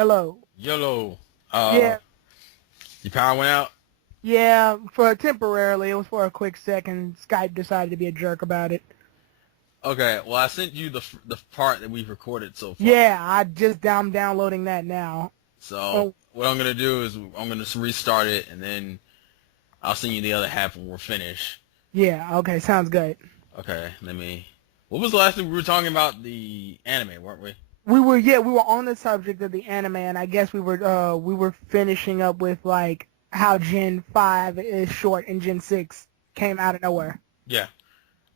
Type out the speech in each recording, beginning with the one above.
Hello. YOLO. Yeah, Your power went out? yeah, for temporarily. It was for a quick second. Skype decided to be a jerk about it. Okay, well, I sent you the part that we've recorded so far. Yeah, I'm downloading that now. So, Oh, what I'm going to do is I'm going to restart it, and then I'll send you the other half when we're finished. yeah, okay, sounds good. Okay, let me... What was the last thing we were talking about? The anime, weren't we? We were on the subject of the anime, and I guess we were finishing up with, like, how Gen 5 is short and Gen 6 came out of nowhere. Yeah.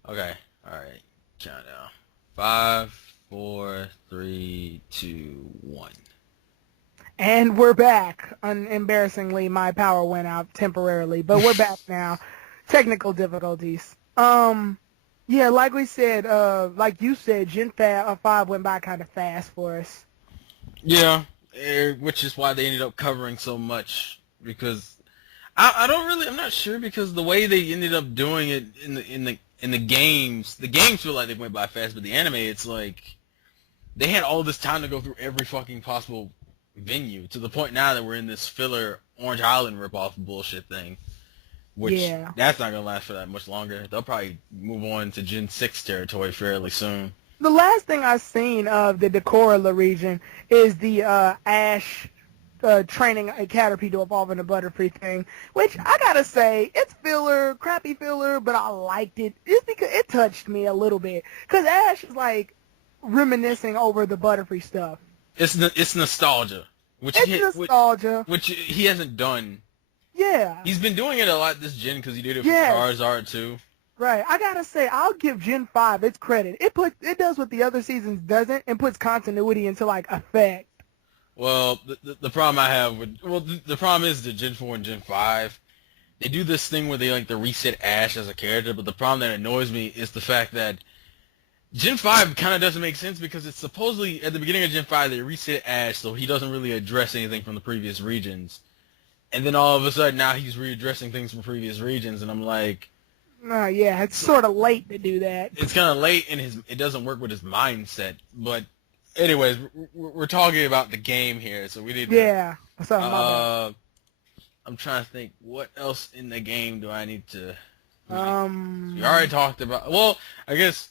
Okay, alright. Count down. 5, 4, 3, 2, 1. And we're back. Embarrassingly, my power went out temporarily, but we're back now. Technical difficulties. Yeah, like we said, like you said, Gen 5 went by kind of fast for us. Yeah, which is why they ended up covering so much, because I don't really, I'm not sure, because the way they ended up doing it in the games feel like they went by fast, but the anime, it's like they had all this time to go through every fucking possible venue, to the point now that we're in this filler Orange Island ripoff bullshit thing, which Yeah. that's not gonna last for that much longer. They'll probably move on to Gen 6 territory fairly soon. The last thing I've seen of the Decorla region is the Ash training a Caterpie to evolve into Butterfree thing, which I gotta say, it's filler, crappy filler, but I liked it. It's because it touched me a little bit. Because Ash is like reminiscing over the Butterfree stuff. It's nostalgia, It's nostalgia. which he hasn't done. Yeah. He's been doing it a lot this gen because he did it for Yes. Charizard too. Right. I gotta say, I'll give Gen 5 its credit. It does what the other seasons doesn't and puts continuity into like effect. Well, the problem I have with the problem is the Gen 4 and Gen 5. They do this thing where they like to reset Ash as a character, but the problem that annoys me is the fact that Gen 5 kind of doesn't make sense, because it's supposedly at the beginning of Gen 5 they reset Ash so he doesn't really address anything from the previous regions. And then all of a sudden now he's readdressing things from previous regions, and I'm like, Yeah, it's sort of late to do that. it's kind of late, and it doesn't work with his mindset. But anyways, we're talking about the game here, so we need to... Yeah. Sorry, my bad. I'm trying to think, what else in the game do I need to... We Um, already talked about... Well, I guess...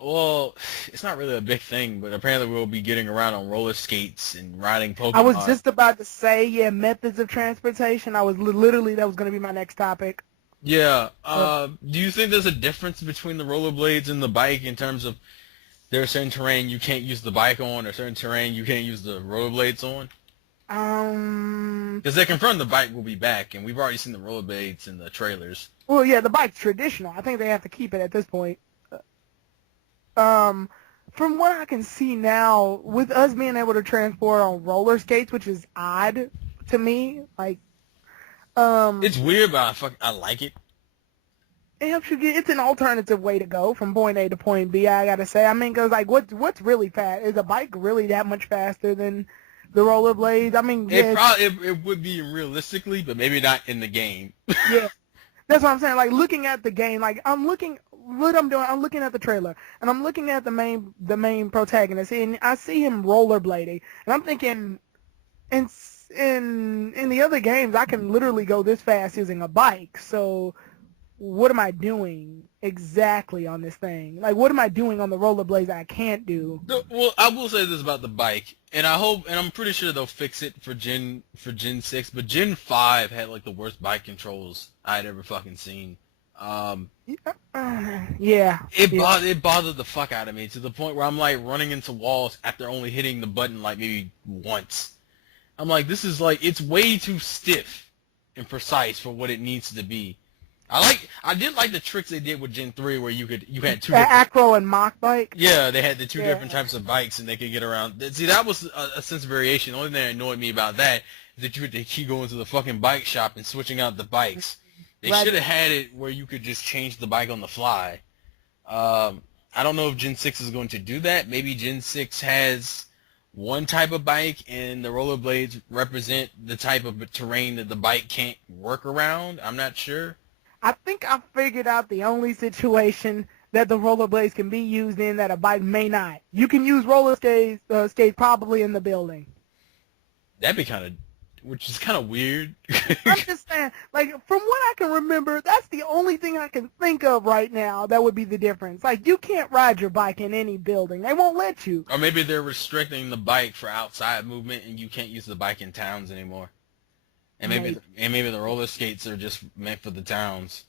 Well, it's not really a big thing, but apparently we'll be getting around on roller skates and riding Pokemon. I was just about to say, yeah, methods of transportation. I was literally, that was going to be my next topic. Yeah. Do you think there's a difference between the rollerblades and the bike in terms of there's certain terrain you can't use the bike on, or certain terrain you can't use the rollerblades on? Because they confirmed the bike will be back, and we've already seen the rollerblades in the trailers. Well, yeah, the bike's traditional. I think they have to keep it at this point. From what I can see now, with us being able to transport on roller skates, which is odd to me, like, It's weird, but I like it. it helps you get. It's an alternative way to go from point A to point B. I gotta say. I mean, cause like, what's really fast? Is a bike really that much faster than the rollerblades? I mean, yeah, It would be realistically, but maybe not in the game. yeah. That's what I'm saying. Like, looking at the game, like, I'm looking at the trailer, and I'm looking at the main protagonist, and I see him rollerblading, and I'm thinking, in the other games, I can literally go this fast using a bike. So, what am I doing exactly on this thing? Like, what am I doing on the rollerblades that I can't do? Well, I will say this about the bike, and I'm pretty sure they'll fix it for Gen 6, but Gen 5 had like the worst bike controls I'd ever fucking seen. Yeah. It bothered the fuck out of me, to the point where I'm like running into walls after only hitting the button like maybe once. I'm like, this is like, it's way too stiff and precise for what it needs to be. I did like the tricks they did with Gen 3 where you had two different... Acro and Mach bike? Yeah, they had the two different types of bikes, and they could get around. See, that was a sense of variation. The only thing that annoyed me about that is that you had to keep going to the fucking bike shop and switching out the bikes. They should have had it where you could just change the bike on the fly. I don't know if Gen 6 is going to do that. Maybe Gen 6 has one type of bike, and the rollerblades represent the type of terrain that the bike can't work around. I'm not sure. I think I figured out the only situation that the rollerblades can be used in that a bike may not. You can use roller skates probably in the building. That'd be kind of, which is kind of weird. I'm just saying, like, from what I can remember, that's the only thing I can think of right now that would be the difference. Like, you can't ride your bike in any building. They won't let you. Or maybe they're restricting the bike for outside movement, and you can't use the bike in towns anymore. And maybe the roller skates are just meant for the towns.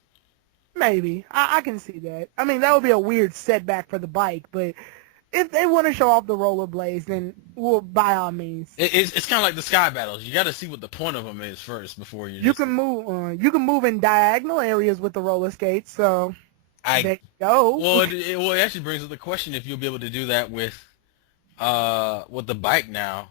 Maybe. I can see that. I mean, that would be a weird setback for the bike, but if they want to show off the rollerblades, then by all means. It's kind of like the sky battles. You got to see what the point of them is first before you. You can move. You can move in diagonal areas with the roller skates. So there you go. Well, it actually brings up the question if you'll be able to do that with the bike now,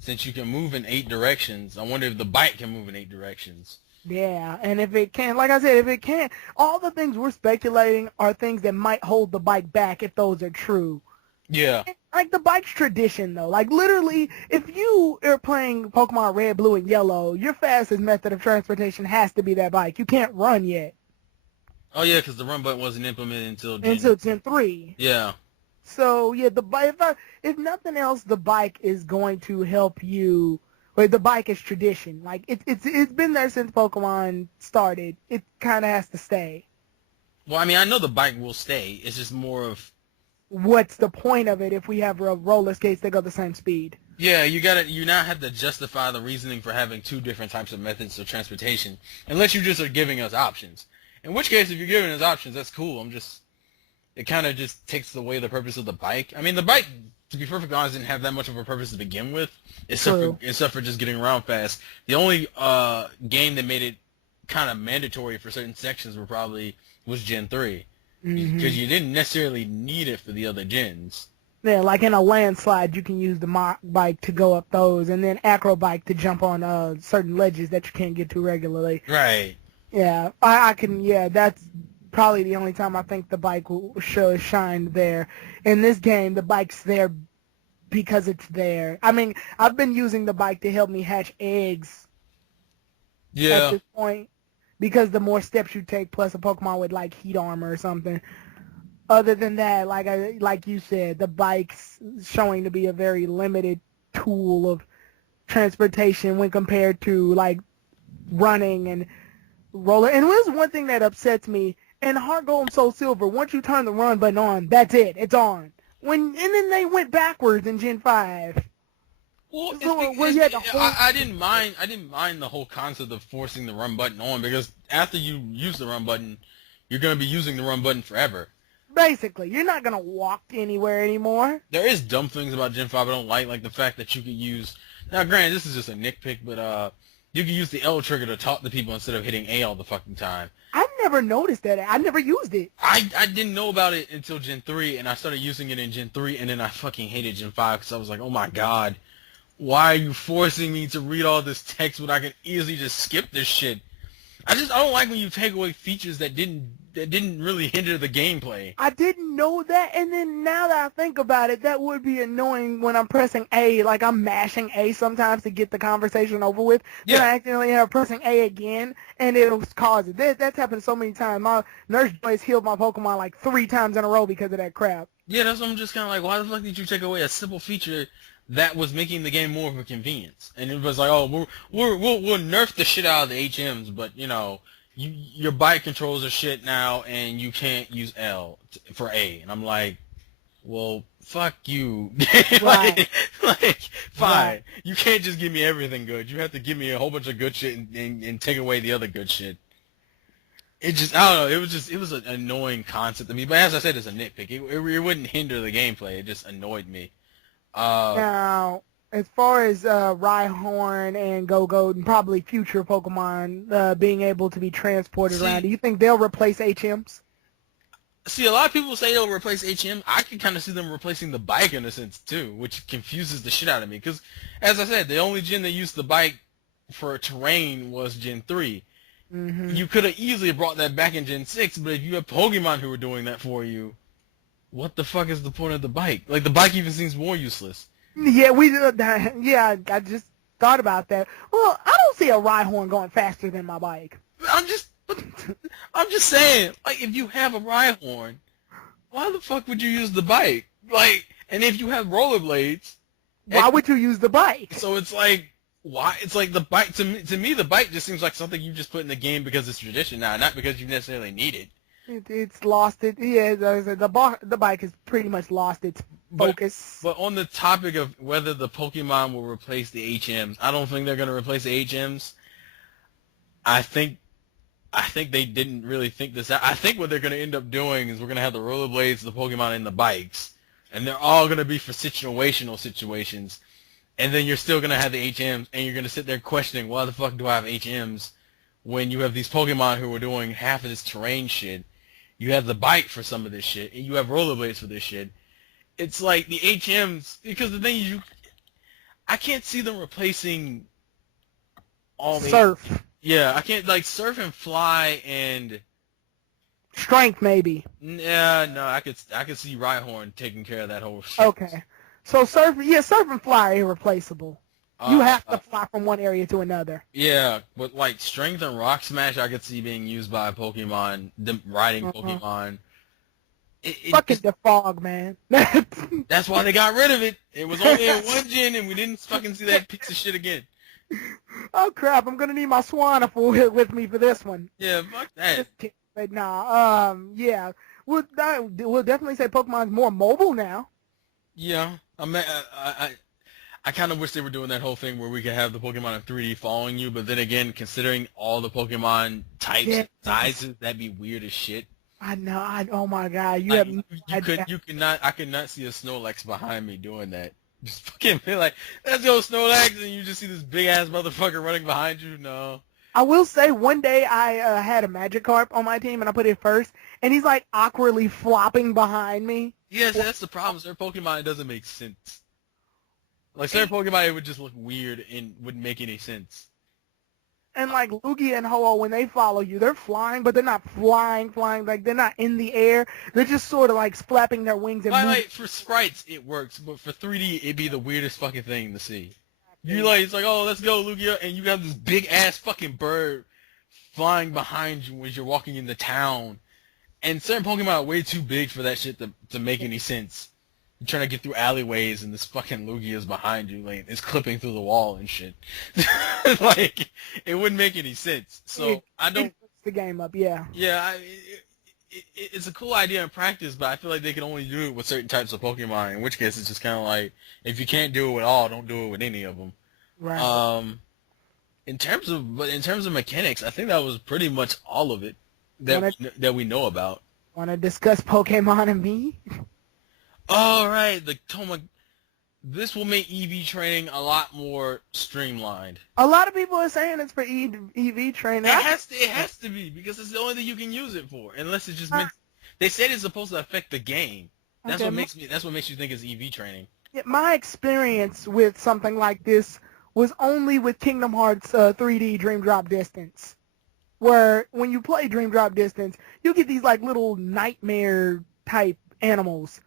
since you can move in 8 directions. I wonder if the bike can move in 8 directions. Yeah, and if it can, like I said, if it can, all the things we're speculating are things that might hold the bike back if those are true. Yeah. Like the bike's tradition, though. Like, literally, if you are playing Pokemon Red, Blue, and Yellow, your fastest method of transportation has to be that bike. You can't run yet. Oh, yeah, because the run button wasn't implemented until Gen 3. Yeah. So, yeah, the bike, if nothing else, the bike is going to help you. But the bike is tradition. Like, it's been there since Pokemon started. It kind of has to stay. Well, I mean, I know the bike will stay. It's just more of... What's the point of it if we have roller skates that go the same speed? Yeah, you now have to justify the reasoning for having 2 different types of methods of transportation, unless you just are giving us options. In which case, if you're giving us options, that's cool. It kind of just takes away the purpose of the bike. I mean, the bike, to be perfectly honest, didn't have that much of a purpose to begin with, except for just getting around fast. The only game that made it kind of mandatory for certain sections was Gen 3. Because you didn't necessarily need it for the other gens. Yeah, like in a landslide, you can use the bike to go up those, and then acro bike to jump on certain ledges that you can't get to regularly. Right. Yeah, I can. Yeah, that's probably the only time I think the bike will shine there. In this game, the bike's there because it's there. I mean, I've been using the bike to help me hatch eggs. Yeah. At this point. Because the more steps you take, plus a Pokemon with like heat armor or something. Other than that, like you said, the bike's showing to be a very limited tool of transportation when compared to like running and roller. And there's one thing that upsets me. In Heart Gold and Soul Silver, once you turn the run button on, that's it. It's on. And then they went backwards in Gen 5. Well, I I didn't mind the whole concept of forcing the run button on, because after you use the run button, you're going to be using the run button forever. Basically, you're not going to walk anywhere anymore. There is dumb things about Gen 5 I don't like the fact that you could use... Now, granted, this is just a nitpick, but you can use the L trigger to talk to people instead of hitting A all the fucking time. I've never noticed that. I never used it. I didn't know about it until Gen 3, and I started using it in Gen 3, and then I fucking hated Gen 5 because I was like, oh my god. Why are you forcing me to read all this text when I can easily just skip this shit? I don't like when you take away features that didn't really hinder the gameplay. I didn't know that, and then now that I think about it, that would be annoying when I'm pressing A, like I'm mashing A sometimes to get the conversation over with. Yeah. Then I accidentally end up pressing A again, and it'll cause it. That's happened so many times. My Nurse Joy's healed my Pokemon like 3 times in a row because of that crap. Yeah, that's what I'm just kind of like, why the fuck did you take away a simple feature that was making the game more of a convenience? And it was like, oh, we'll nerf the shit out of the HMs, but you know, your bike controls are shit now, and you can't use L for A. And I'm like, well, fuck you. Right. like, fine. Right. You can't just give me everything good. You have to give me a whole bunch of good shit and take away the other good shit. It just, I don't know, it was an annoying concept to me. But as I said, it's a nitpick. It wouldn't hinder the gameplay. It just annoyed me. Now, as far as Rhyhorn and Go-Go and probably future Pokemon being able to be transported around, do you think they'll replace HMs? See, a lot of people say they'll replace HM. I can kind of see them replacing the bike in a sense, too, which confuses the shit out of me. Because, as I said, the only gen that used the bike for terrain was Gen 3. Mm-hmm. You could have easily brought that back in Gen 6, but if you have Pokemon who are doing that for you, what the fuck is the point of the bike? Like, the bike even seems more useless. Yeah, I just thought about that. Well, I don't see a Rhyhorn going faster than my bike. I'm just saying, like, if you have a Rhyhorn, why the fuck would you use the bike? Like, and if you have rollerblades, why would you use the bike? So it's like, why? It's like the bike to me the bike just seems like something you just put in the game because it's tradition now, not because you necessarily need it. It's lost it. Yeah, the bike has pretty much lost its focus. But on the topic of whether the Pokemon will replace the HMs, I don't think they're going to replace the HMs. I think they didn't really think this out. I think what they're going to end up doing is we're going to have the rollerblades, the Pokemon, and the bikes, and they're all going to be for situational situations. And then you're still going to have the HMs, and you're going to sit there questioning, why the fuck do I have HMs when you have these Pokemon who are doing half of this terrain shit? You have the bike for some of this shit, and you have rollerblades for this shit. It's like the HMs, because the thing is, I can't see them replacing all the... Surf. Yeah, I can't, like, surf and fly and... Strength, maybe. Yeah, no, I could see Rhyhorn taking care of that whole shit. Okay. So surf and fly are irreplaceable. You have to fly from one area to another. Yeah, but like Strength and Rock Smash, I could see being used by Pokemon, them riding Pokemon. Fucking the fog, man. That's why they got rid of it. It was only in one gen, and we didn't fucking see that piece of shit again. Oh crap! I'm gonna need my Swaniple with me for this one. Yeah, fuck that. But nah, yeah, we'll definitely say Pokemon's more mobile now. Yeah, I kind of wish they were doing that whole thing where we could have the Pokemon in 3D following you, but then again, considering all the Pokemon types and sizes, that'd be weird as shit. I know. Oh my god, I could not see a Snorlax behind me doing that. Just fucking be like, let's go Snorlax, and you just see this big ass motherfucker running behind you. No. I will say one day I had a Magikarp on my team and I put it first, and he's like awkwardly flopping behind me. Yes, that's the problem. Certain Pokemon, it doesn't make sense. Like certain Pokemon, it would just look weird and wouldn't make any sense. And like Lugia and Ho-Oh, when they follow you, they're flying, but they're not flying. Like they're not in the air. They're just sort of like flapping their wings and moving. Like for sprites, it works, but for 3D, it'd be the weirdest fucking thing to see. You like, it's like, oh, let's go, Lugia, and you have this big ass fucking bird flying behind you as you're walking in the town. And certain Pokemon are way too big for that shit to make any sense. You're trying to get through alleyways and this fucking Lugia is behind you, like, it's clipping through the wall and shit. Like, it wouldn't make any sense. So, I don't... It puts the game up, yeah. Yeah, it's a cool idea in practice, but I feel like they can only do it with certain types of Pokemon, in which case it's just kind of like, if you can't do it with all, don't do it with any of them. Right. In terms of mechanics, I think that was pretty much all of it that we know about. Want to discuss Pokemon and me? All right, this will make EV training a lot more streamlined. A lot of people are saying it's for EV training. It has to be, because it's the only thing you can use it for, unless it's just meant. They said it's supposed to affect the game. That's what makes you think it's EV training. Yeah, my experience with something like this was only with Kingdom Hearts 3D Dream Drop Distance, where when you play Dream Drop Distance, you get these like little nightmare type animals.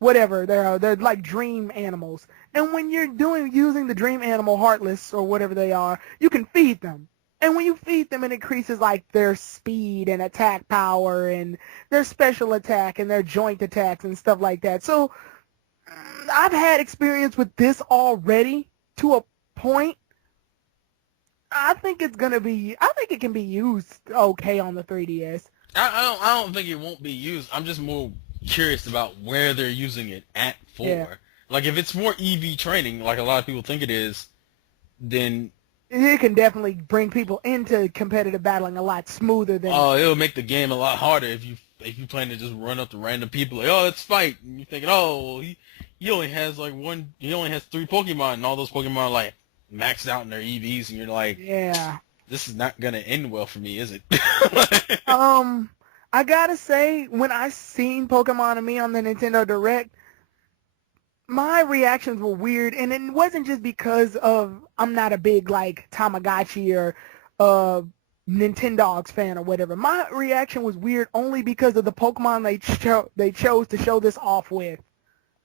Whatever, they're like dream animals. And when you're using the dream animal Heartless or whatever they are, you can feed them. And when you feed them, it increases like their speed and attack power and their special attack and their joint attacks and stuff like that. So I've had experience with this already to a point. I think it can be used okay on the 3DS. I don't think it won't be used. I'm just more curious about where they're using it at for. Yeah. Like, if it's more EV training, like a lot of people think it is, then it can definitely bring people into competitive battling a lot smoother than. Oh, it'll make the game a lot harder if you plan to just run up to random people like, oh, let's fight, and you're thinking, oh, he only has he only has 3 Pokemon, and all those Pokemon are like maxed out in their EVs, and you're like, yeah, this is not gonna end well for me, is it? I gotta say, when I seen Pokemon and Me on the Nintendo Direct, my reactions were weird, and it wasn't just because of I'm not a big like Tamagotchi or Nintendogs fan or whatever. My reaction was weird only because of the Pokemon they chose to show this off with,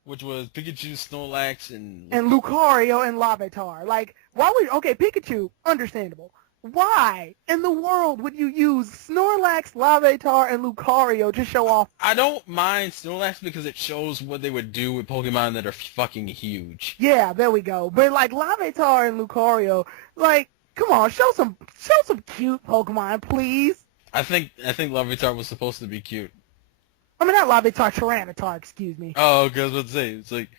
which was Pikachu, Snorlax, and Lucario and Larvitar. Like, why would Pikachu, understandable. Why in the world would you use Snorlax, Larvitar, and Lucario to show off? I don't mind Snorlax because it shows what they would do with Pokemon that are fucking huge. Yeah, there we go. But like Larvitar and Lucario, like, come on, show some cute Pokemon, please. I think Larvitar was supposed to be cute. I mean, not Larvitar, Tyranitar, excuse me. Oh, okay, I was about to say, it's like,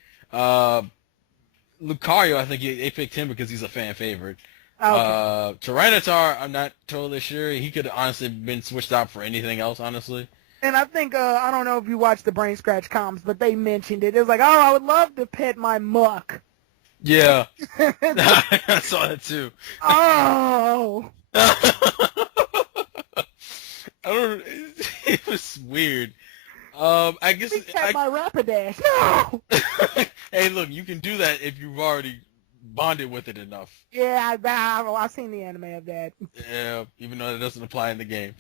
Lucario, I think they picked him because he's a fan favorite. Okay. Tyranitar, I'm not totally sure. He could have honestly been switched out for anything else, honestly. And I think, I don't know if you watched the Brain Scratch comms, but they mentioned it. It was like, oh, I would love to pet my muck. Yeah. I saw that too. Oh. I don't. It was weird. I guess. He pet my Rapidash. No. Hey, look, you can do that if you've already bonded with it enough. Yeah, I've seen the anime of that. Yeah, even though it doesn't apply in the game.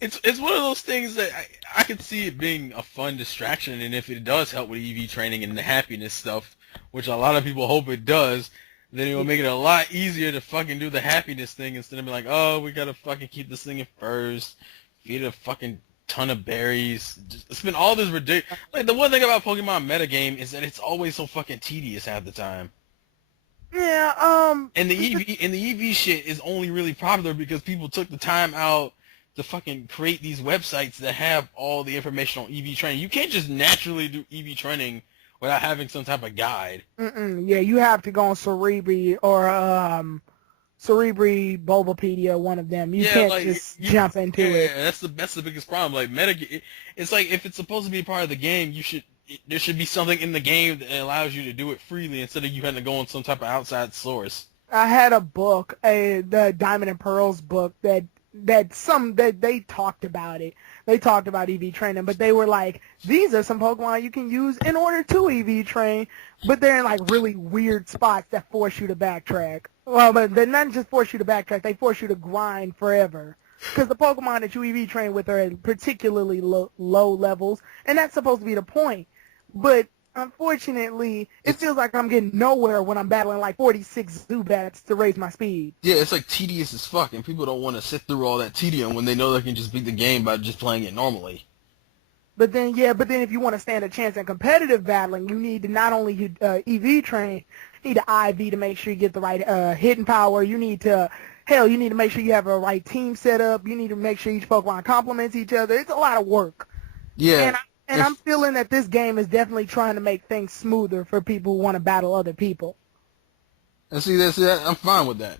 It's one of those things that I could see it being a fun distraction, and if it does help with EV training and the happiness stuff, which a lot of people hope it does, then it will make it a lot easier to fucking do the happiness thing instead of being like, oh, we gotta fucking keep this thing in first, feed it a fucking ton of berries, just spend all this ridiculous. Like, the one thing about Pokemon metagame is that it's always so fucking tedious half the time. Yeah, And the EV shit is only really popular because people took the time out to fucking create these websites that have all the information on EV training. You can't just naturally do EV training without having some type of guide. Yeah, you have to go on Cerebri or Cerebri, Bulbapedia, one of them. You can't just jump into it. Yeah, that's the biggest problem. Like it's like if it's supposed to be a part of the game, there should be something in the game that allows you to do it freely instead of you having to go on some type of outside source. I had a book, the Diamond and Pearls book that they talked about it. They talked about EV training, but they were like, these are some Pokemon you can use in order to EV train, but they're in like really weird spots that force you to backtrack. Well, but they're not just force you to backtrack, they force you to grind forever. Because the Pokemon that you EV train with are at particularly low levels, and that's supposed to be the point. But unfortunately, it feels like I'm getting nowhere when I'm battling like 46 Zubats to raise my speed. Yeah, it's like tedious as fuck, and people don't want to sit through all that tedium when they know they can just beat the game by just playing it normally. But then if you want to stand a chance in competitive battling, you need to not only EV train, you need to IV to make sure you get the right hitting power. You need to make sure you have a right team set up. You need to make sure each Pokemon complements each other. It's a lot of work. Yeah. And I'm feeling that this game is definitely trying to make things smoother for people who want to battle other people. And see, I'm fine with that.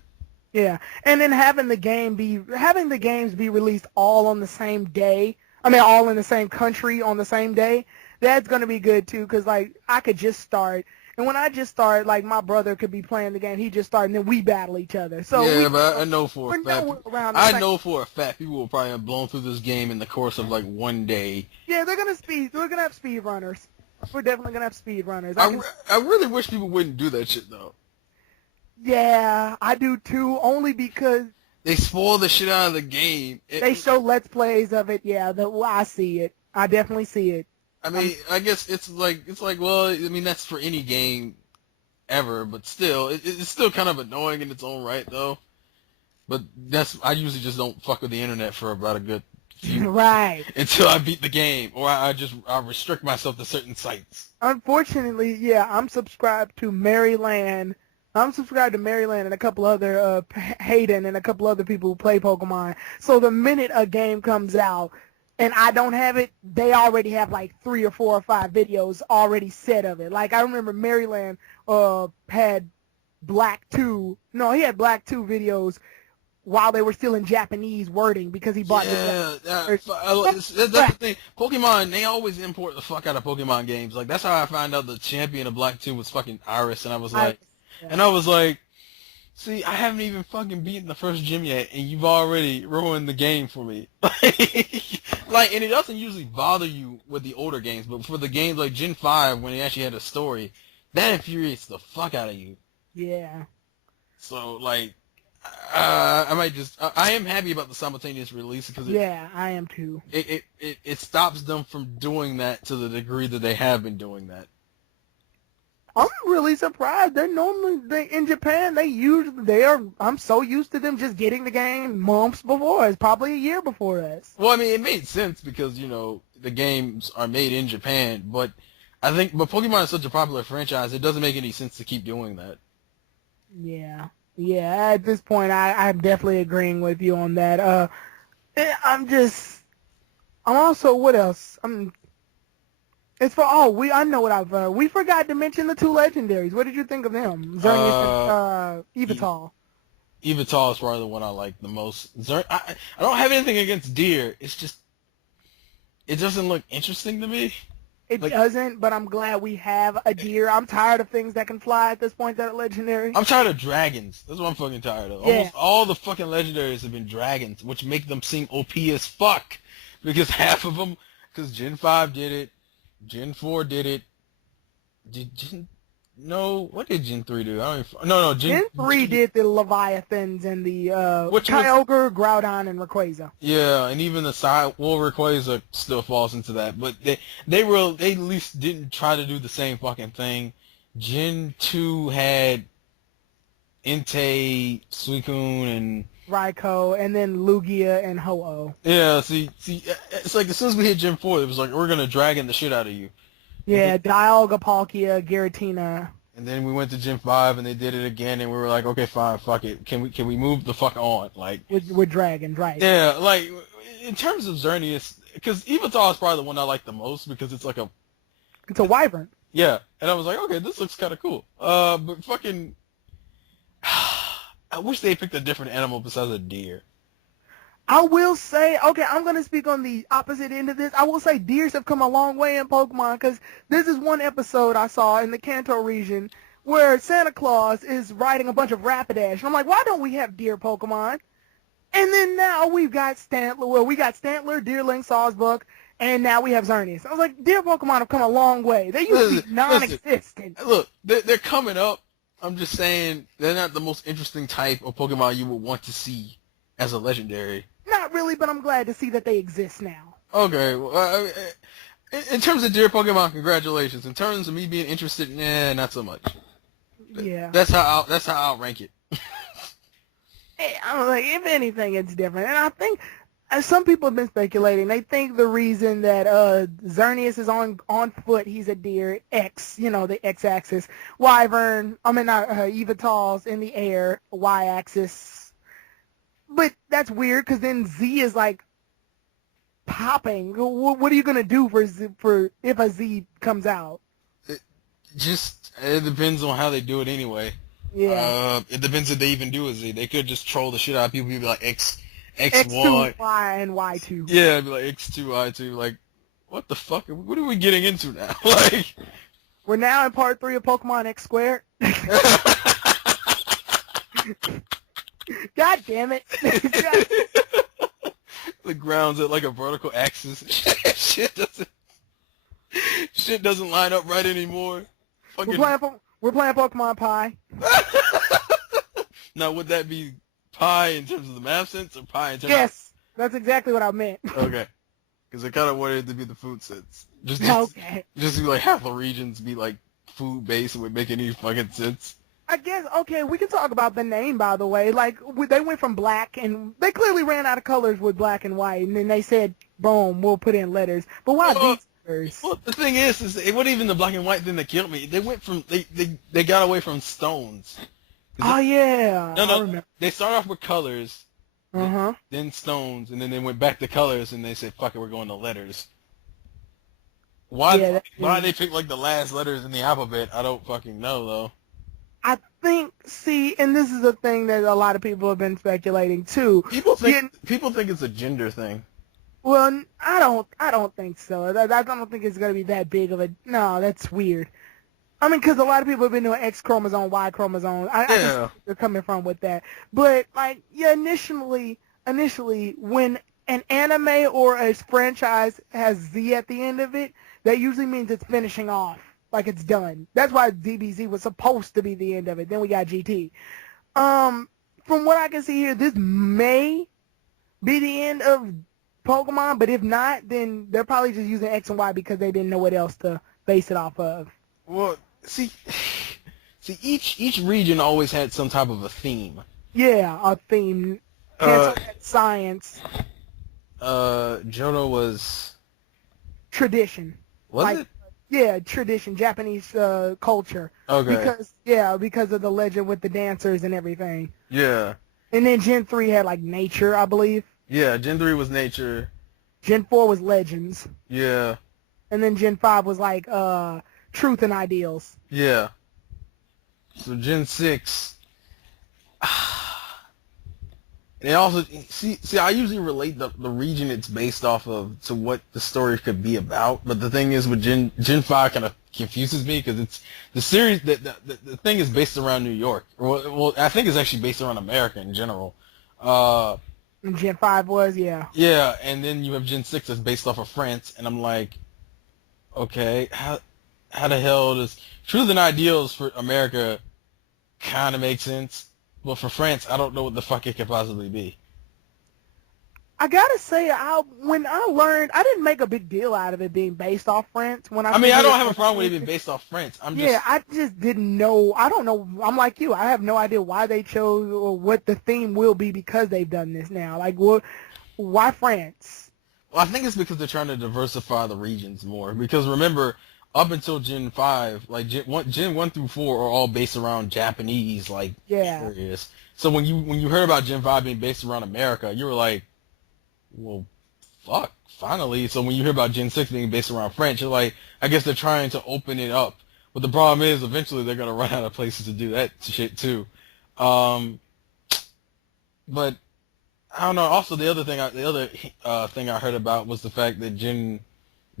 Yeah, and then having the games be released all on the same day. I mean, all in the same country on the same day. That's gonna be good too, cause like I could just start, and when I just start, like my brother could be playing the game, he just start, and then we battle each other. So yeah, but I know for a fact people will probably have blown through this game in the course of like one day. Yeah, We're gonna have speed runners. We're definitely gonna have speed runners. I really wish people wouldn't do that shit though. Yeah, I do too. Only because they spoil the shit out of the game. They show Let's Plays of it. Yeah, I see it. I definitely see it. I mean, I guess it's like, well, I mean, that's for any game ever, but still, it's still kind of annoying in its own right, though. But I usually just don't fuck with the internet for about a good few right until I beat the game, or I restrict myself to certain sites. Unfortunately, yeah, I'm subscribed to Maryland. And a couple other Hayden and a couple other people who play Pokemon. So the minute a game comes out and I don't have it, they already have like 3 or 4 or 5 videos already set of it. Like I remember Maryland had Black 2. No, he had Black 2 videos while they were still in Japanese wording because he bought that's the thing. Pokemon, they always import the fuck out of Pokemon games. Like that's how I found out the champion of Black 2 was fucking Iris, and I was like, see, I haven't even fucking beaten the first gym yet, and you've already ruined the game for me. Like, and it doesn't usually bother you with the older games, but for the games like Gen 5, when it actually had a story, that infuriates the fuck out of you. Yeah. So, like, I am happy about the simultaneous release because I am too. It stops them from doing that to the degree that they have been doing that. I'm really surprised. In Japan, I'm so used to them just getting the game months before us, probably a year before us. Well, I mean, it made sense because, the games are made in Japan, but Pokemon is such a popular franchise, it doesn't make any sense to keep doing that. Yeah. Yeah, at this point, I'm definitely agreeing with you on that. I'm also, what else? I know what I've, we forgot to mention the two legendaries. What did you think of them? Xerneas and Evital. Evital is probably the one I like the most. I don't have anything against deer. It's just, it doesn't look interesting to me. It doesn't, but I'm glad we have a deer. I'm tired of things that can fly at this point that are legendary. I'm tired of dragons. That's what I'm fucking tired of. Yeah. Almost all the fucking legendaries have been dragons, which make them seem OP as fuck. Because half of them, because Gen 5 did it, Gen 4 did it, what did Gen 3 do? Gen 3 did the Leviathans and the Kyogre, Groudon, and Rayquaza. Yeah, and even the Rayquaza still falls into that. But they at least didn't try to do the same fucking thing. Gen 2 had Entei, Suicune, and Raikou, and then Lugia and Ho-Oh. Yeah, see, it's like as soon as we hit Gen 4, it was like, we're gonna dragon the shit out of you. Yeah, Dialga, Palkia, Giratina. And then we went to Gen 5 and they did it again, and we were like, okay, fine, fuck it. Can we move the fuck on? Like, with dragons, right? Yeah, like in terms of Xerneas, because Evital is probably the one I like the most because it's like it's a wyvern. Yeah, and I was like, okay, this looks kind of cool. But fucking, I wish they picked a different animal besides a deer. I will say, okay, I'm going to speak on the opposite end of this. I will say deers have come a long way in Pokemon because this is one episode I saw in the Kanto region where Santa Claus is riding a bunch of Rapidash. And I'm like, why don't we have deer Pokemon? And then now we've got Stantler. Well, we got Stantler, Deerling, Sawsbuck, and now we have Xerneas. I was like, deer Pokemon have come a long way. They used to be non-existent. Look, they're coming up. I'm just saying they're not the most interesting type of Pokemon you would want to see as a legendary. Not really, but I'm glad to see that they exist now. Okay, well, in terms of deer Pokemon, congratulations. In terms of me being interested, not so much. Yeah. That's how I'll rank it. I'm like, if anything, it's different. And I think, as some people have been speculating, they think the reason that Xerneas is on foot, he's a deer, X, the X-axis. Evital's in the air, Y-axis. But that's weird, because then Z is, like, popping. What are you going to do for if a Z comes out? It depends on how they do it anyway. Yeah. It depends if they even do a Z. They could just troll the shit out of people. You'd be like X1. X2, Y, and Y2. Yeah, it'd be like X2, Y2. Like, what the fuck? What are we getting into now? Like, we're now in part 3 of Pokemon X Squared. God damn it. The ground's at like a vertical axis. Shit doesn't line up right anymore. Fucking... We're playing Pokemon Pi. Now, would that be pi in terms of the math sense or pi in terms Yes, that's exactly what I meant. Okay. Because I kind of wanted it to be the food sense. Just okay. Just be like half the regions be like food-based and would make any fucking sense. I guess, okay, we can talk about the name, by the way. Like, they went from black, and they clearly ran out of colors with black and white, and then they said, boom, we'll put in letters. But why these letters? Well, the thing is it wasn't even the black and white thing that killed me. They went from, they got away from stones. Oh, yeah. No, they started off with colors, uh-huh, then stones, and then they went back to colors, and they said, fuck it, we're going to letters. Why they picked, like, the last letters in the alphabet, I don't fucking know, though. I think, and this is a thing that a lot of people have been speculating too. People think it's a gender thing. Well, I don't think so. I don't think it's gonna be that big of a. No, that's weird. I mean, because a lot of people have been doing X chromosome, Y chromosome. I just they're coming from with that. But like, yeah, initially, when an anime or a franchise has Z at the end of it, that usually means it's finishing off. Like, it's done. That's why DBZ was supposed to be the end of it. Then we got GT. From what I can see here, this may be the end of Pokemon, but if not, then they're probably just using X and Y because they didn't know what else to base it off of. Well, see, each region always had some type of a theme. Yeah, a theme. Kanto had science. Johto was Tradition. Was it? Yeah, tradition, Japanese culture. Okay. Because of the legend with the dancers and everything. Yeah. And then Gen 3 had like nature, I believe. Yeah, Gen 3 was nature. Gen 4 was legends. Yeah. And then Gen 5 was like truth and ideals. Yeah. So Gen 6. And also, see, I usually relate the region it's based off of to what the story could be about. But the thing is, with Gen 5 kind of confuses me because it's the series that the thing is based around New York. Well, I think it's actually based around America in general. And Gen 5 was, yeah. Yeah, and then you have Gen 6 that's based off of France, and I'm like, okay, how the hell does Truth and Ideals for America kind of make sense? But for France, I don't know what the fuck it could possibly be. I gotta say, when I learned, I didn't make a big deal out of it being based off France. I mean, I don't have a problem with it being based off France. I just didn't know. I don't know. I'm like you. I have no idea why they chose or what the theme will be because they've done this now. Like, why France? Well, I think it's because they're trying to diversify the regions more. Because remember, up until Gen 5, like Gen 1 through 4 are all based around Japanese, like, areas. So when you heard about Gen 5 being based around America, you were like, well, fuck, finally. So when you hear about Gen 6 being based around French, you're like, I guess they're trying to open it up. But the problem is, eventually they're going to run out of places to do that shit, too. But, I don't know. Also, the other thing I heard about was the fact that Gen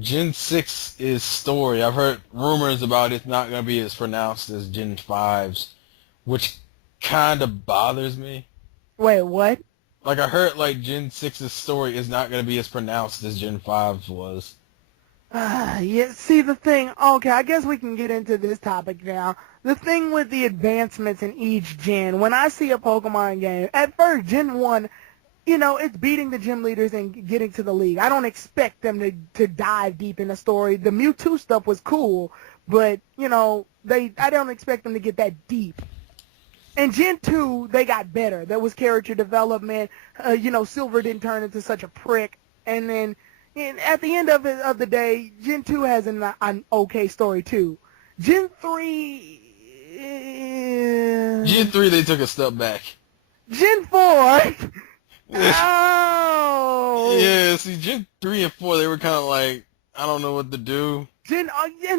6 is story. I've heard rumors about it's not going to be as pronounced as Gen 5's, which kind of bothers me. Wait, what? Like, I heard, like, Gen 6's story is not going to be as pronounced as Gen 5's was. Yeah, see, the thing, okay, I guess we can get into this topic now. The thing with the advancements in each gen, when I see a Pokemon game, at first, Gen 1, you know, it's beating the gym leaders and getting to the league. I don't expect them to dive deep in the story. The Mewtwo stuff was cool, but, you know, I don't expect them to get that deep. In Gen 2, they got better. There was character development. You know, Silver didn't turn into such a prick. And then, at the end of the day, Gen 2 has an okay story, too. Gen 3... Gen 3, they took a step back. Gen 4... Oh! Yeah, see, Gen 3 and 4, they were kind of like, I don't know what to do. And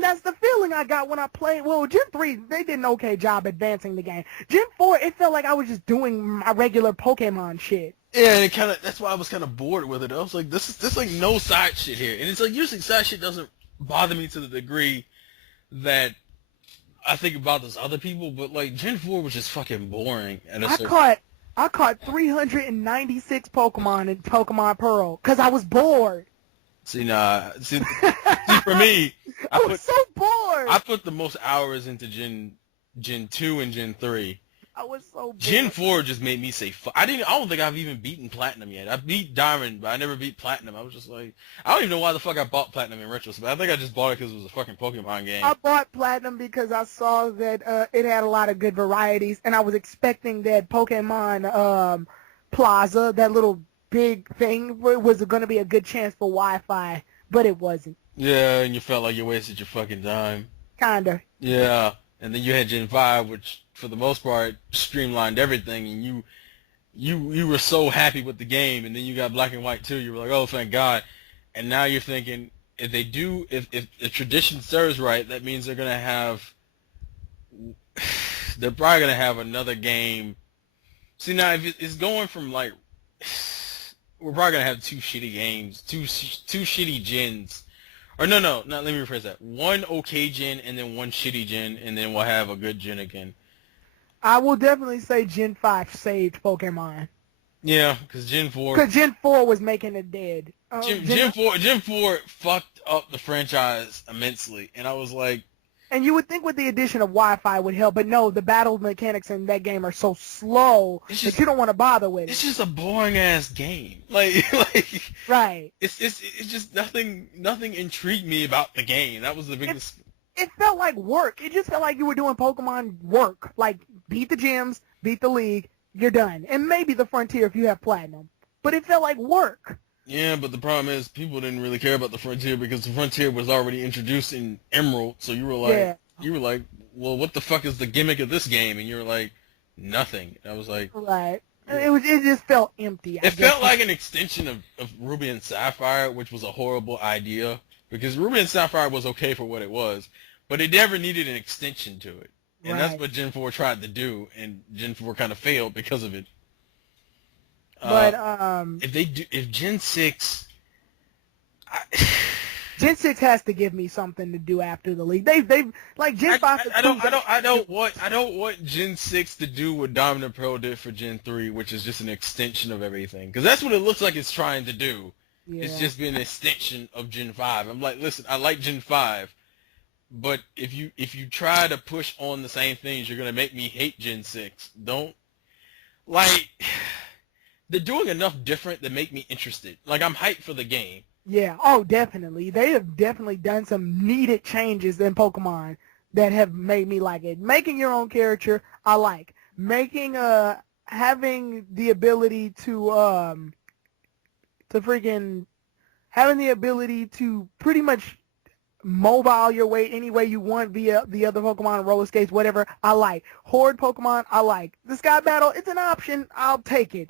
that's the feeling I got when I played. Well, Gen 3, they did an okay job advancing the game. Gen 4, it felt like I was just doing my regular Pokemon shit. Yeah, and that's why I was kind of bored with it. I was like, there's like no side shit here. And it's like, usually side shit doesn't bother me to the degree that I think about those other people, but like, Gen 4 was just fucking boring. I caught 396 Pokemon in Pokemon Pearl, because I was bored. See, for me, I was so bored. I put the most hours into Gen 2 and Gen 3. I was so bored. Gen 4 just made me say fuck. I don't think I've even beaten Platinum yet. I beat Diamond, but I never beat Platinum. I was just like, I don't even know why the fuck I bought Platinum in retrospect. I think I just bought it because it was a fucking Pokemon game. I bought Platinum because I saw that it had a lot of good varieties, and I was expecting that Pokemon Plaza, that little big thing, was going to be a good chance for Wi-Fi, but it wasn't. Yeah, and you felt like you wasted your fucking time. Kinda. Yeah, and then you had Gen 5, which for the most part streamlined everything, and you were so happy with the game, and then you got Black and White too. You were like, oh, thank God. And now you're thinking, if the tradition serves right, that means they're probably gonna have another game. See, now if it's going from like, we're probably gonna have two shitty games, two shitty gens. Or no, let me rephrase that. One okay gen and then one shitty gen, and then we'll have a good gen again. I will definitely say Gen 5 saved Pokemon. Yeah, because Gen 4... Because Gen 4 was making it dead. Gen 4 fucked up the franchise immensely, and I was like... And you would think with the addition of Wi-Fi would help, but no, the battle mechanics in that game are so slow that you don't want to bother with it. It's just a boring-ass game. Like... Right. It's just nothing intrigued me about the game. That was the biggest... it felt like work. It just felt like you were doing Pokemon work. Like, beat the gyms, beat the league, you're done. And maybe the Frontier if you have Platinum. But it felt like work. Yeah, but the problem is people didn't really care about the Frontier because the Frontier was already introduced in Emerald. So you were like, well, what the fuck is the gimmick of this game? And you were like, nothing. I was like, right. It just felt empty. It felt like an extension of Ruby and Sapphire, which was a horrible idea because Ruby and Sapphire was okay for what it was, but it never needed an extension to it. And that's what Gen 4 tried to do, and Gen 4 kind of failed because of it. But if Gen 6, Gen 6 has to give me something to do after the league. They've like Gen 5. I don't want Gen 6 to do what Dominant Pearl did for Gen 3, which is just an extension of everything. Because that's what it looks like it's trying to do. Yeah. It's just been an extension of Gen 5. I'm like, listen, I like Gen 5, but if you try to push on the same things, you're gonna make me hate Gen 6. Don't like. They're doing enough different to make me interested. Like, I'm hyped for the game. Yeah, oh, definitely. They have definitely done some needed changes in Pokemon that have made me like it. Making your own character, I like. Making, having the ability to having the ability to pretty much mobile your way any way you want via the other Pokemon, roller skates, whatever, I like. Horde Pokemon, I like. The Sky Battle, it's an option, I'll take it.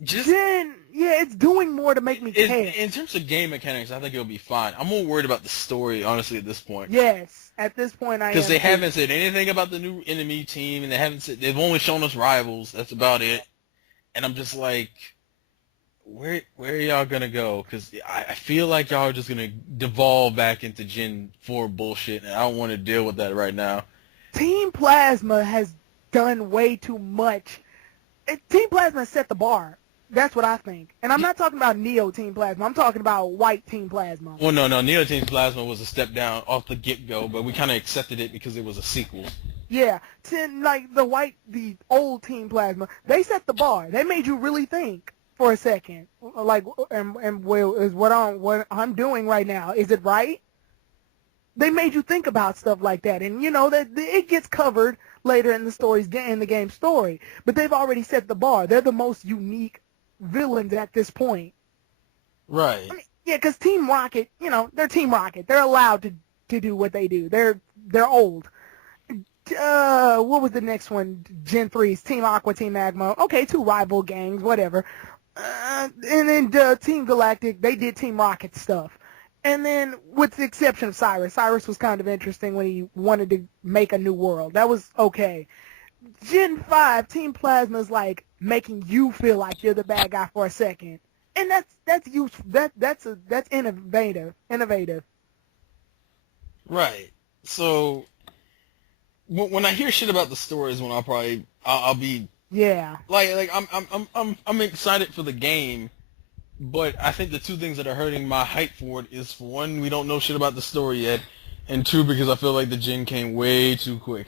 It's doing more to make me care. In terms of game mechanics, I think it'll be fine. I'm more worried about the story, honestly, at this point. Yes, at this point I am. Because they haven't said anything about the new enemy team, and they've only shown us rivals. That's about it. And I'm just like, where are y'all gonna go? Because I feel like y'all are just gonna devolve back into Gen 4 bullshit, and I don't want to deal with that right now. Team Plasma has done way too much. Team Plasma set the bar. That's what I think. And I'm not talking about Neo Team Plasma. I'm talking about White Team Plasma. Well, no. Neo Team Plasma was a step down off the get-go, but we kind of accepted it because it was a sequel. Yeah. Like the old Team Plasma, they set the bar. They made you really think for a second. Like, and well, is what I'm doing right now, is it right? They made you think about stuff like that. And, you know, that it gets covered later in the game story. But they've already set the bar. They're the most unique villains at this point. Right. I mean, yeah, because Team Rocket, you know, they're Team Rocket. They're allowed to do what they do. They're old. What was the next one? Gen 3's Team Aqua, Team Magma. Okay, two rival gangs, whatever. And then Team Galactic, they did Team Rocket stuff. And then, with the exception of Cyrus. Cyrus was kind of interesting when he wanted to make a new world. That was okay. Gen 5, Team Plasma's like making you feel like you're the bad guy for a second. And that's useful. That's innovative. Right. So when I hear shit about the stories, when I'll be like I'm excited for the game, but I think the two things that are hurting my hype for it is, for one, we don't know shit about the story yet, and two, because I feel like the gen came way too quick.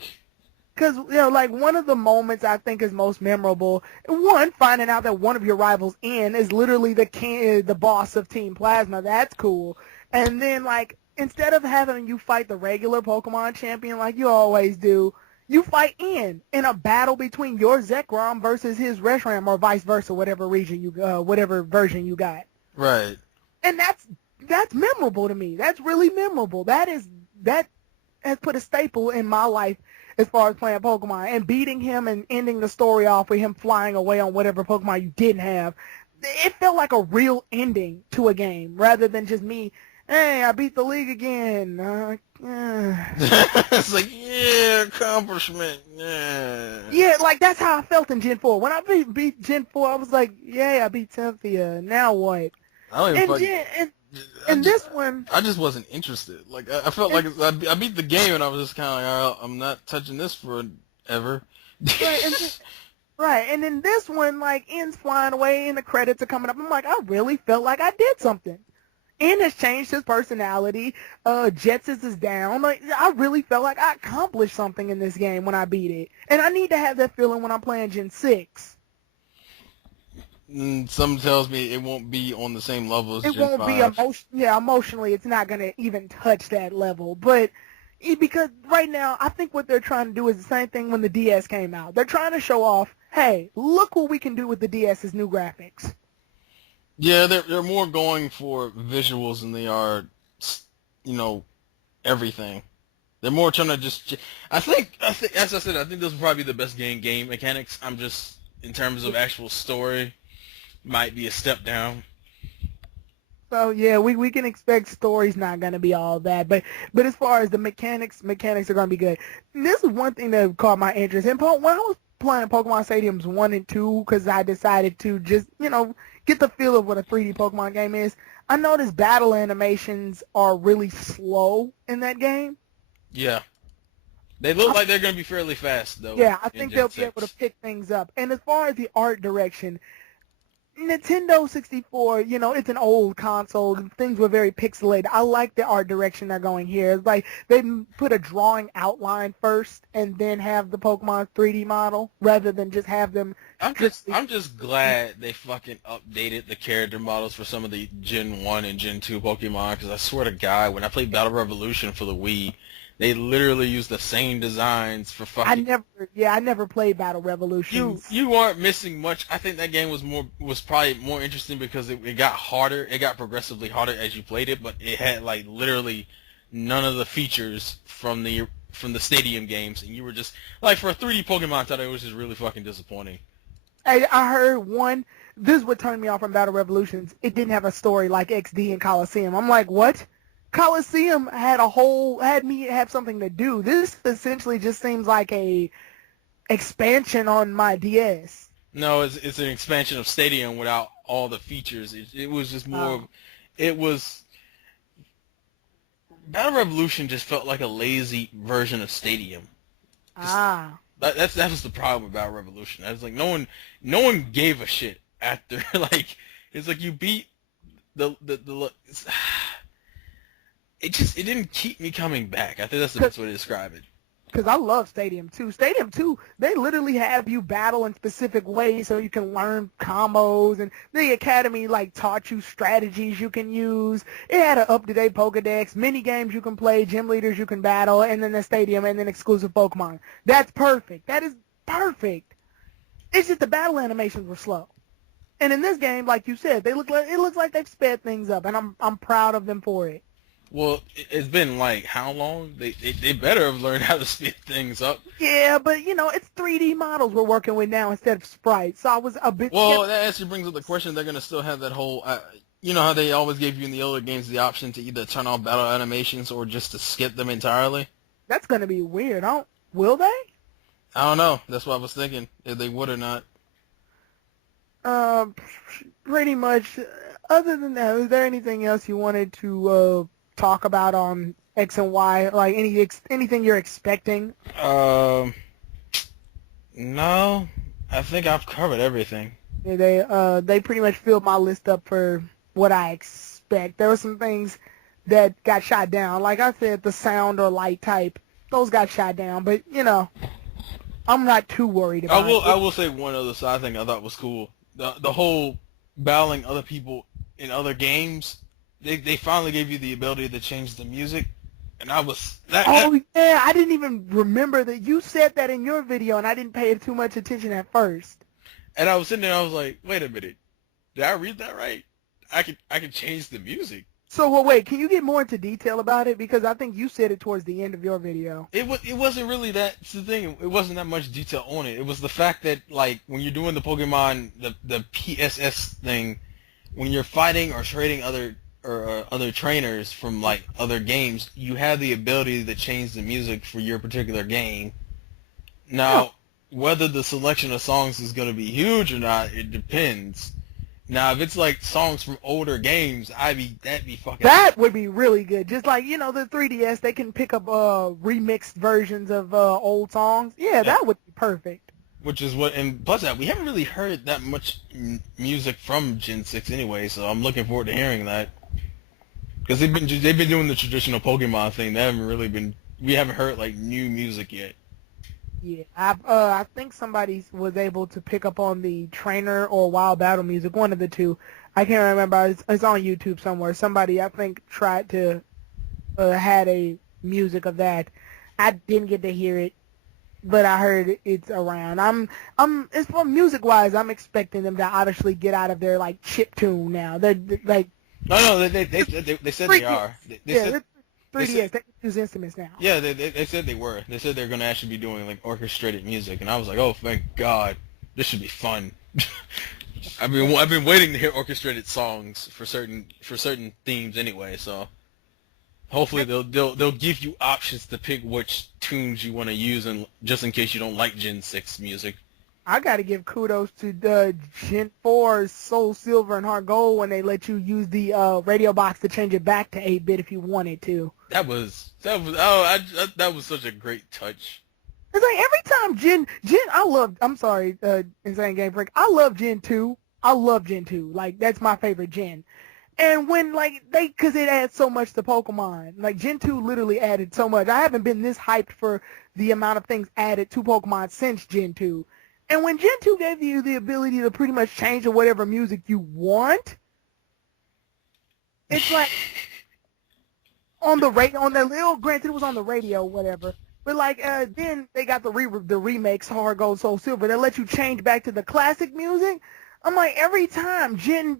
Because, you know, like, one of the moments I think is most memorable, one, finding out that one of your rivals is literally the boss of Team Plasma. That's cool. And then, like, instead of having you fight the regular Pokemon champion like you always do, you fight in a battle between your Zekrom versus his Reshiram, or vice versa, whatever version you got. Right. And that's memorable to me. That's really memorable. That has put a staple in my life as far as playing Pokemon, and beating him and ending the story off with him flying away on whatever Pokemon you didn't have. It felt like a real ending to a game, rather than just me, hey, I beat the league again. It's like, yeah, accomplishment. Yeah, like, that's how I felt in Gen 4. When I beat Gen 4, I was like, yeah, I beat Cynthia. Now what? And this one, I just wasn't interested. Like, I felt like I beat the game, and I was just kind of like, all right, I'm not touching this forever. Right, and then this one, like, ends flying away, and the credits are coming up. I'm like, I really felt like I did something. N has changed his personality. Jetsis is down. Like, I really felt like I accomplished something in this game when I beat it. And I need to have that feeling when I'm playing Gen 6. Some tells me it won't be on the same level as Gen 5. It won't be emotionally. It's not going to even touch that level. But, Because right now, I think what they're trying to do is the same thing when the DS came out. They're trying to show off, hey, look what we can do with the DS's new graphics. Yeah, they're more going for visuals than they are, everything. They're more trying to just. I think, as I said, I think those will probably be the best game mechanics. I'm just, in terms of actual story, might be a step down. So yeah, we can expect story's not gonna be all that, but as far as the mechanics are gonna be good. And this is one thing that caught my interest. And when I was playing Pokemon Stadiums 1 and 2, because I decided to just get the feel of what a 3D Pokemon game is, I noticed battle animations are really slow in that game. Yeah, they look like they're gonna be fairly fast though. Yeah, I think they'll be able to pick things up. And as far as the art direction, Nintendo 64, it's an old console. Things were very pixelated. I like the art direction they're going here. It's like they put a drawing outline first and then have the Pokemon 3D model rather than just have them. I'm just glad they fucking updated the character models for some of the Gen 1 and Gen 2 Pokemon, because I swear to God, when I played Battle Revolution for the Wii, they literally used the same designs for fucking. I never played Battle Revolution. You aren't missing much. I think that game was probably more interesting because it got harder. It got progressively harder as you played it, but it had like literally none of the features from the Stadium games, and you were just like, for a 3D Pokemon, I thought it was just really fucking disappointing. I heard this is what turned me off from Battle Revolutions. It didn't have a story like XD and Coliseum. I'm like, what? Coliseum had me have something to do. This essentially just seems like a expansion on my DS. No, it's an expansion of Stadium without all the features. It was just more. It was. Battle Revolution just felt like a lazy version of Stadium. That was the problem with Battle Revolution. I was like, no one gave a shit after like, it's like you beat the it didn't keep me coming back. I think that's the best way to describe it. Because I love Stadium 2. Stadium 2, they literally have you battle in specific ways so you can learn combos, and the Academy taught you strategies you can use. It had an up-to-date Pokedex, mini games you can play, gym leaders you can battle, and then the Stadium, and then exclusive Pokemon. That's perfect. That is perfect. It's just the battle animations were slow. And in this game, like you said, it looks like they've sped things up, and I'm proud of them for it. Well, it's been how long? They better have learned how to speed things up. Yeah, but it's 3D models we're working with now instead of sprites. So I was a bit. Well, that actually brings up the question: they're gonna still have that whole, how they always gave you in the other games the option to either turn off battle animations or just to skip them entirely. That's gonna be weird. Will they? I don't know. That's what I was thinking, if they would or not. Pretty much. Other than that, is there anything else you wanted to talk about on X and Y, like anything you're expecting? No, I think I've covered everything. Yeah, they pretty much filled my list up for what I expect. There were some things that got shot down, like I said, the sound or light type, those got shot down, but I'm not too worried about it. I will say one other side thing I thought was cool. The whole battling other people in other games. They finally gave you the ability to change the music, and I was yeah, I didn't even remember that you said that in your video, and I didn't pay too much attention at first. And I was sitting there, I was like, wait a minute, did I read that right? I could change the music. So well, wait, can you get more into detail about it, because I think you said it towards the end of your video. It wasn't really that's the thing. It wasn't that much detail on it. It was the fact that when you're doing the Pokemon the PSS thing, when you're fighting or trading other trainers from other games, you have the ability to change the music for your particular game. Now, whether the selection of songs is going to be huge or not, it depends. Now, if it's songs from older games, that'd be fucking. That would be really good. Just the 3DS, they can pick up remixed versions of old songs. Yeah, that would be perfect. Which is and plus that we haven't really heard that much music from Gen 6 anyway, so I'm looking forward to hearing that. Because they've been doing the traditional Pokemon thing. We haven't heard new music yet. Yeah, I think somebody was able to pick up on the trainer or wild battle music, one of the two. I can't remember. It's on YouTube somewhere. Somebody I think tried to had a music of that. I didn't get to hear it, but I heard it's around. As for music wise, I'm expecting them to obviously get out of their like chip tune now. They're like, No, they said they are. They yeah, said, 3DS. They use instruments now. yeah, they said they were. They said they're going to actually be doing like orchestrated music, and I was like, oh, thank God, this should be fun. I've been waiting to hear orchestrated songs for certain themes anyway, so hopefully they'll give you options to pick which tunes you want to use, and just in case you don't like Gen 6 music. I got to give kudos to the Gen 4 Soul Silver and Heart Gold when they let you use the radio box to change it back to 8-bit if you wanted to. That was such a great touch. It's like every time I'm sorry, Insane Game Freak. I love Gen 2. I love Gen 2. Like, that's my favorite gen. And when, like, because it adds so much to Pokemon. Like, Gen 2 literally added so much. I haven't been this hyped for the amount of things added to Pokemon since Gen 2. And when Gen 2 gave you the ability to pretty much change to whatever music you want, it's like, on the radio, granted it was on the radio, whatever. But like then they got the remakes, Hard Gold, Soul Silver, that let you change back to the classic music. I'm like, every time the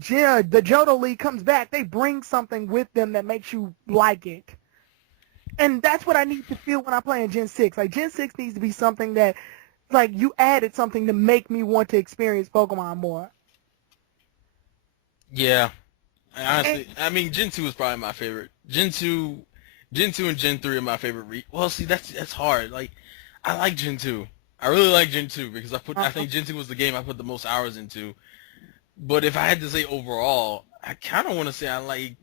Johto League comes back, they bring something with them that makes you like it. And that's what I need to feel when I play in Gen 6. Like, Gen 6 needs to be something that, like, you added something to make me want to experience Pokemon more. Yeah. Honestly, I mean, Gen 2 is probably my favorite. Gen 2 and Gen 3 are my favorite. Well, see, that's hard. Like, I like Gen 2. I really like Gen 2 because I think Gen 2 was the game I put the most hours into. But if I had to say overall, I kind of want to say I like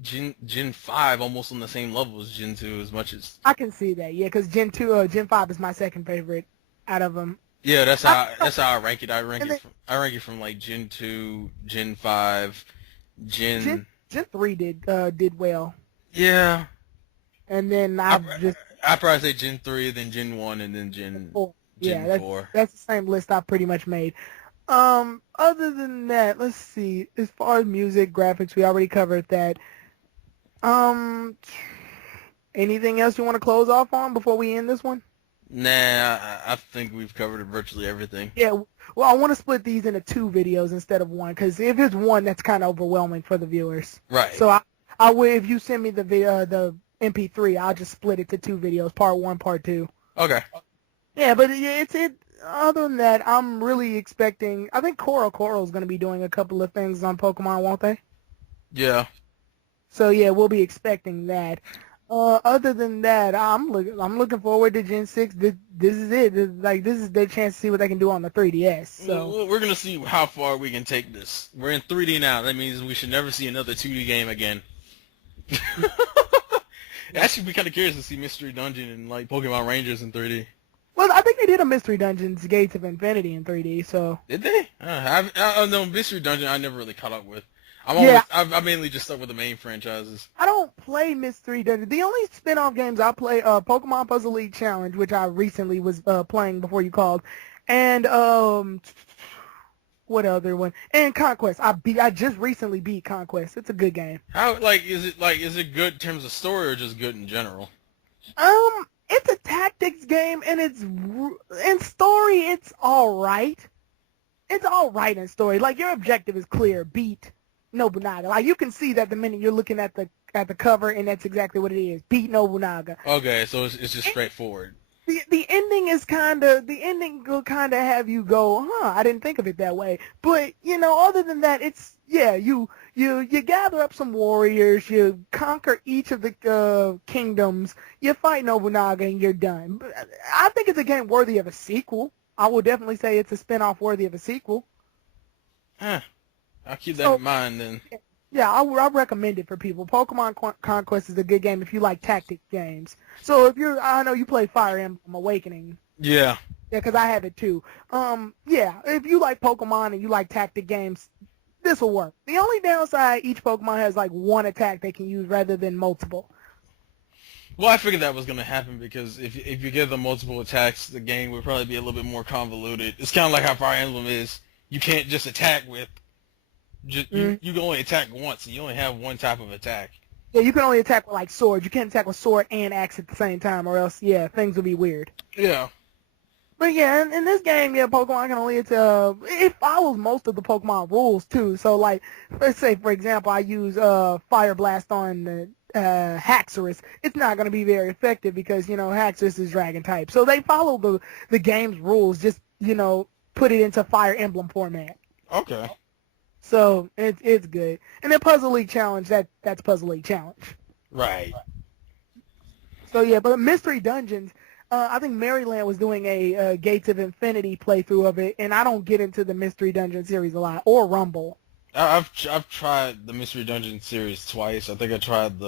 Gen 5 almost on the same level as Gen 2 as much as... I can see that, yeah, because Gen 5 is my second favorite out of them. Yeah, that's how I rank it. I rank it from like Gen 2, Gen 5, Gen 3 did well. Yeah. And then I'd probably say Gen 3, then Gen 1, and then Gen 4. That's the same list I pretty much made. Other than that, let's see. As far as music, graphics, we already covered that. Anything else you want to close off on before we end this one? Nah, I think we've covered virtually everything. Yeah, well, I want to split these into 2 videos instead of 1, because if it's 1, that's kind of overwhelming for the viewers. Right. So I will, if you send me the MP3, I'll just split it to 2 videos, part 1, part 2. Okay. Yeah, but other than that, I'm really expecting, I think Coral's going to be doing a couple of things on Pokemon, won't they? Yeah. So yeah, we'll be expecting that. Other than that, I'm looking forward to Gen 6. This is it. This is their chance to see what they can do on the 3DS. So we're gonna see how far we can take this. We're in 3D now. That means we should never see another 2D game again. Actually, be kind of curious to see Mystery Dungeon and like Pokemon Rangers in 3D. Well, I think they did a Mystery Dungeon's Gates of Infinity in 3D. So did they? No, Mystery Dungeon I never really caught up with. I mainly just stuck with the main franchises. I don't play Mystery Dungeon. The only spin-off games I play are Pokemon Puzzle League Challenge, which I recently was playing before you called, and what other one? And Conquest. I just recently beat Conquest. It's a good game. Is it good in terms of story or just good in general? It's a tactics game, and in story, it's all right. It's all right in story. Like, your objective is clear: beat Nobunaga. Like, you can see that the minute you're looking at the cover, and that's exactly what it is: beat Nobunaga. Okay, so it's just straightforward. The ending will kind of have you go, I didn't think of it that way. But other than that, it's you gather up some warriors, you conquer each of the kingdoms, you fight Nobunaga, and you're done. But I think it's a game worthy of a sequel. I will definitely say it's a spin-off worthy of a sequel. I'll keep that in mind then. Yeah, I recommend it for people. Pokemon Conquest is a good game if you like tactic games. So I know you play Fire Emblem Awakening. Yeah. Yeah, because I have it too. If you like Pokemon and you like tactic games, this will work. The only downside, each Pokemon has like one attack they can use rather than multiple. Well, I figured that was going to happen because if you give them multiple attacks, the game would probably be a little bit more convoluted. It's kind of like how Fire Emblem is. You can't just attack with... You can only attack once, and you only have one type of attack. Yeah, you can only attack with, like, sword. You can't attack with sword and axe at the same time, or else, yeah, things will be weird. Yeah. But yeah, in this game, yeah, Pokemon can only it follows most of the Pokemon rules too. So like, let's say for example, I use Fire Blast on the Haxorus. It's not going to be very effective because Haxorus is Dragon type. So they follow the game's rules, just put it into Fire Emblem format. Okay. So it's good. And then Puzzle League Challenge, that's Puzzle League Challenge. Right. So yeah, but Mystery Dungeons. I think Maryland was doing a Gates of Infinity playthrough of it, and I don't get into the Mystery Dungeon series a lot, or Rumble. I've tried the Mystery Dungeon series twice. I think I tried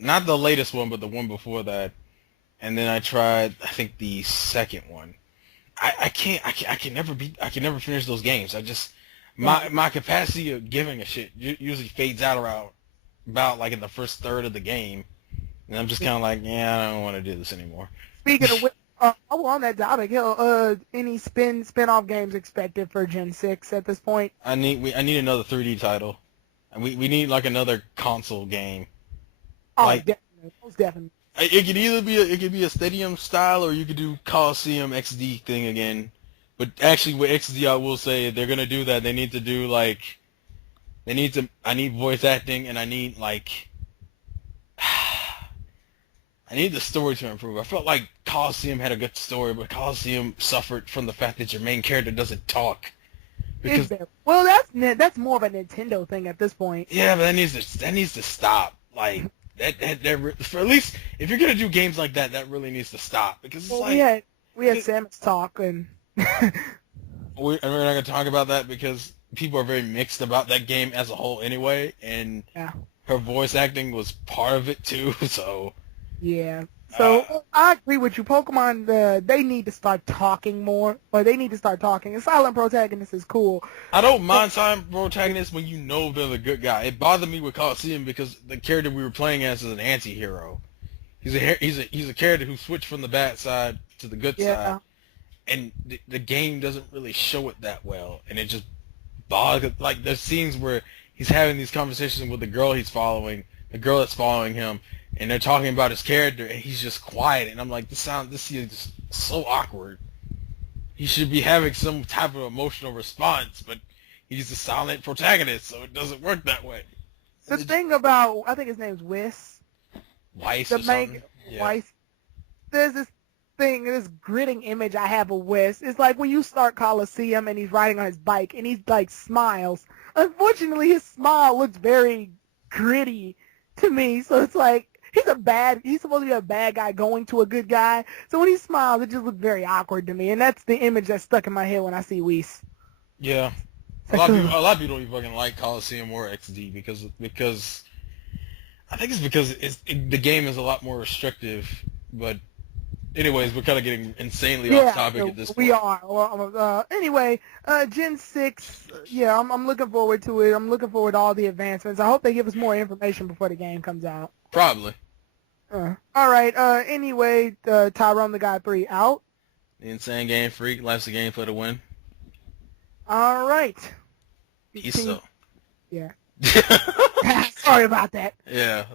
not the latest one, but the one before that, and then I tried I think the second one. I can never finish those games. I just my capacity of giving a shit usually fades out around about like in the first third of the game, and I'm just kind of like, yeah, I don't want to do this anymore. Speaking of which, on that topic, any spin-off games expected for Gen 6 at this point? I need another 3D title, and we need like another console game. Oh, like, definitely, most definitely. It could either be a Stadium style, or you could do Coliseum XD thing again. But actually, with XD, I will say if they're gonna do that, they need to do I need voice acting, and I need I need the story to improve. I felt like Coliseum had a good story, but Coliseum suffered from the fact that your main character doesn't talk. Well, that's more of a Nintendo thing at this point. Yeah, but that needs to stop. Like that for at least if you're gonna do games like that, that really needs to stop because it's we had Samus talk and we're not gonna talk about that because people are very mixed about that game as a whole anyway, and her voice acting was part of it too. So. Yeah. So I agree with you. Pokemon, they need to start talking more, or they need to start talking. A silent protagonist is cool. I don't mind silent protagonists when you know they're the good guy. It bothered me with Coliseum because the character we were playing as is an anti-hero. He's a character who switched from the bad side to the good side, and the game doesn't really show it that well. And it just bothers. Like there's scenes where he's having these conversations with the girl he's following, the girl that's following him. And they're talking about his character, and he's just quiet. And I'm like, this is so awkward. He should be having some type of emotional response, but he's a silent protagonist, so it doesn't work that way. The thing about, I think his name's Weiss. Weiss or something? Yeah. Weiss. There's this gritting image I have of Weiss. It's like when you start Coliseum and he's riding on his bike, and he's like smiles. Unfortunately, his smile looks very gritty to me, so it's like, he's supposed to be a bad guy going to a good guy. So when he smiles, it just looks very awkward to me. And that's the image that's stuck in my head when I see Weiss. Yeah. A lot of people don't even fucking like Coliseum or XD because I think it's because the game is a lot more restrictive. But anyways, we're kind of getting insanely off topic at this point. We are. Well, anyway, Gen 6, I'm looking forward to it. I'm looking forward to all the advancements. I hope they give us more information before the game comes out. Probably. All right. Anyway, Tyrone the God 3 out. The Insane Game Freak. Life's a game for the win. All right. Peace out. Yeah. Sorry about that. Yeah.